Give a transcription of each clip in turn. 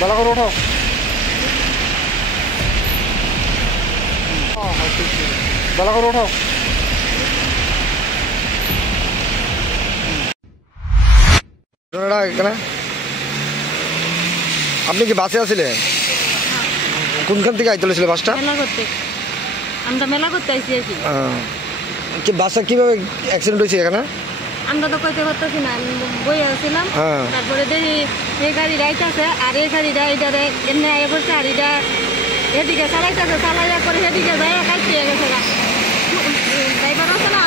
ভালো করে ওঠো। ভালো করে ওঠো। এখানে আপনি কি বাসে আসছিলেন? কোনখান থেকে আইতে ছিল বাসটা? আমরা মেলা করতে আইছি আর কি বাসটা কিভাবে অ্যাক্সিডেন্ট হয়েছে এখানে? আমরা তো কইতে পারতেছি না, বই আসছিলাম। তারপরে দেখি এই গাড়ি রাইতেছে আর এই গাড়িটা এইটারে এমনি আগে পড়ছে আর এটা এদিকে চালাইতেছে, চালাইয়া করে সেদিকে যাই কাটিয়ে গেছে। ড্রাইভার আছে না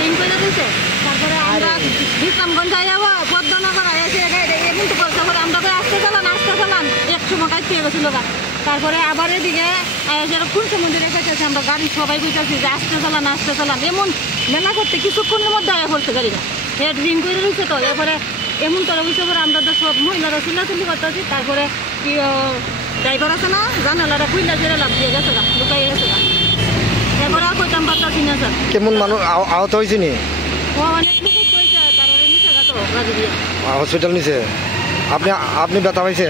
লিঙ্ক করে দিচ্ছে। তারপরে আমরা বিশ্রামগঞ্জ যাবো পদ্মনগর এসে এমন তো করছে পরে আমরা আসতে চালান এক সময় কাটিয়ে গেছিল। তারপরে আবার এদিকে কোন সমুদ্রে রেখেছে আমরা গাড়ি সবাই বুঝতেছি যে আসতে চালান এমন মেলা করতে কিছুক্ষণের মধ্যে আয়া পড়ছে গাড়িটা। হেড রিং করে রয়েছে তো এরপরে এমন করে বুঝতে পারে আমরা তো সব মহিলারা চিল্লাচিল্লি করতেছি। তারপরে কি ড্রাইভার আছে না জানালাটা খুললে ছেড়ে লাভ দিয়ে গেছে ঢুকাই গেছে। এরপরে কইতাম পারতাছি না স্যার। কেমন মানুষ আহত হয়েছে নি? ও অনেক লোক হয়েছে তারপরে নিচে গেছে গাড়ি দিয়ে হসপিটাল নিচে। আপনি ব্যথা পাইছে?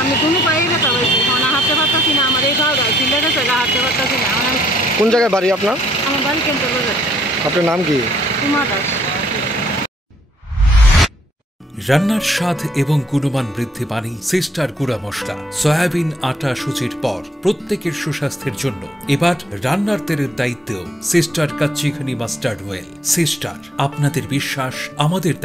আমি কোনো পায়ে ব্যথা পাইছি, হাঁটতে পারতাছি না। আমার এই গাও চিল্লে গেছে হাঁটতে পারতাছি না। কোন জায়গায় বাড়ি আপনার? আমার বাড়ি কেন্দ্র বাজার। আপনার নাম কি? উমা দাস। রান্নার স্বাদ এবং গুণমান বৃদ্ধি পানি সিস্টার গুঁড়া মশলা। সয়াবিন আটা সুচির পর প্রত্যেকের সুস্বাস্থ্যের জন্য এবার রান্নার তেলের দায়িত্বেও সিস্টার কাচ্চিখানি মাস্টার্ড অয়েল। সিস্টার, আপনাদের বিশ্বাস আমাদের দায়িত্ব।